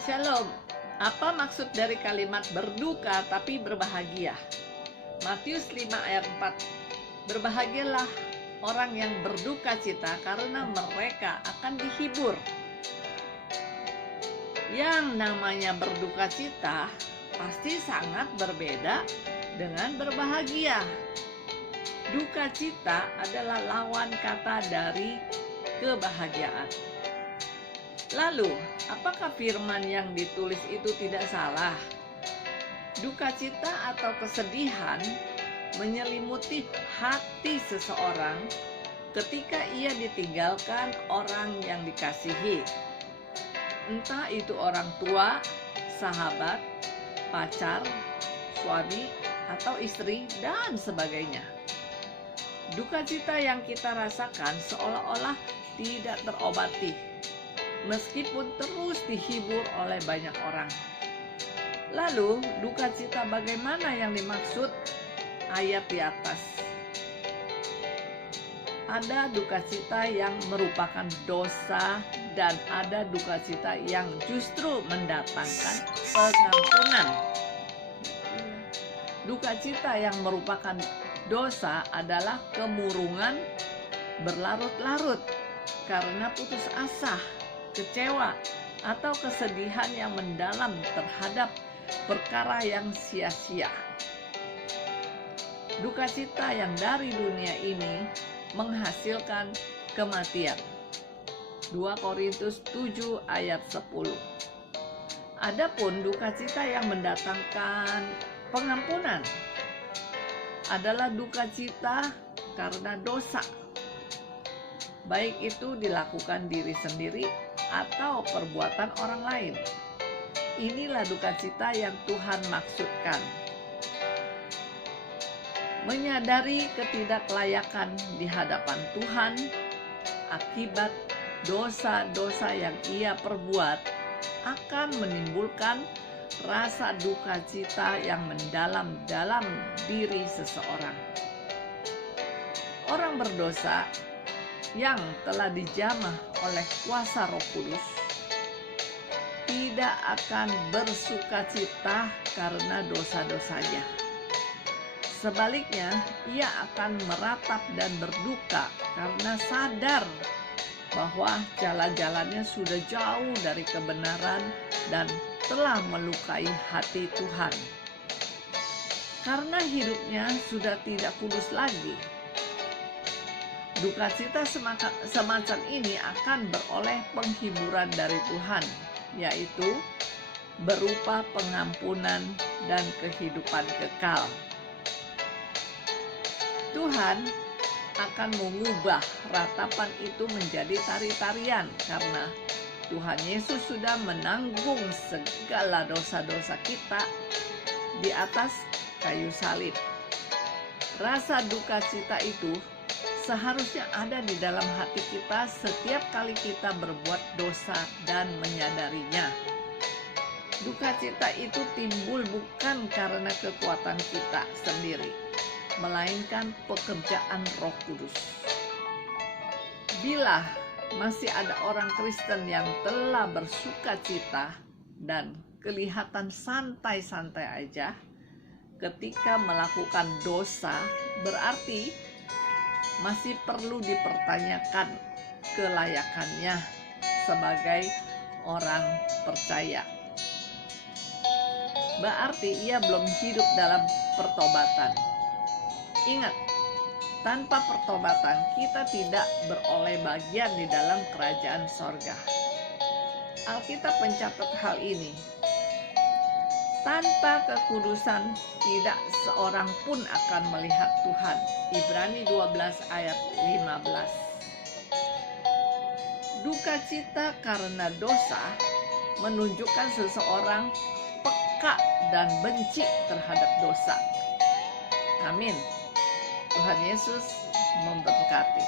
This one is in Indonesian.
Shalom. Apa maksud dari kalimat berduka tapi berbahagia? Matius 5 ayat 4. Berbahagialah orang yang berduka cita karena mereka akan dihibur. Yang namanya berduka cita pasti sangat berbeda dengan berbahagia. Duka cita adalah lawan kata dari kebahagiaan. Lalu, apakah firman yang ditulis itu tidak salah? Duka cita atau kesedihan menyelimuti hati seseorang ketika ia ditinggalkan orang yang dikasihi. Entah itu orang tua, sahabat, pacar, suami, atau istri, dan sebagainya. Duka cita yang kita rasakan seolah-olah tidak terobati, meskipun terus dihibur oleh banyak orang. Lalu, duka cita bagaimana yang dimaksud ayat di atas? Ada duka cita yang merupakan dosa dan ada duka cita yang justru mendatangkan pengampunan. Duka cita yang merupakan dosa adalah kemurungan berlarut-larut karena putus asa, kecewa, atau kesedihan yang mendalam terhadap perkara yang sia-sia. Duka cita yang dari dunia ini menghasilkan kematian. 2 Korintus 7 ayat 10. Adapun duka cita yang mendatangkan pengampunan adalah duka cita karena dosa, baik itu dilakukan diri sendiri atau perbuatan orang lain. Inilah duka cita yang Tuhan maksudkan. Menyadari ketidaklayakan di hadapan Tuhan akibat dosa-dosa yang ia perbuat akan menimbulkan rasa duka cita yang mendalam dalam diri seseorang. Orang berdosa yang telah dijamah oleh kuasa Roh Kudus tidak akan bersuka cita karena dosa-dosanya. Sebaliknya, ia akan meratap dan berduka karena sadar bahwa jalan-jalannya sudah jauh dari kebenaran dan telah melukai hati Tuhan. Karena hidupnya sudah tidak kudus lagi, duka cita semacam ini akan beroleh penghiburan dari Tuhan, yaitu berupa pengampunan dan kehidupan kekal. Tuhan akan mengubah ratapan itu menjadi tari-tarian karena Tuhan Yesus sudah menanggung segala dosa-dosa kita di atas kayu salib. Rasa duka cita itu seharusnya ada di dalam hati kita setiap kali kita berbuat dosa dan menyadarinya. Duka cita itu timbul bukan karena kekuatan kita sendiri, melainkan pekerjaan Roh Kudus. Bila masih ada orang Kristen yang telah bersuka cita dan kelihatan santai-santai aja ketika melakukan dosa, berarti masih perlu dipertanyakan kelayakannya sebagai orang percaya. Berarti ia belum hidup dalam pertobatan. Ingat, tanpa pertobatan kita tidak beroleh bagian di dalam kerajaan sorga. Alkitab mencatat hal ini. Tanpa kekudusan tidak seorang pun akan melihat Tuhan. Ibrani 12 ayat 15. Duka cita karena dosa menunjukkan seseorang peka dan benci terhadap dosa. Amin. Tuhan Yesus memberkati.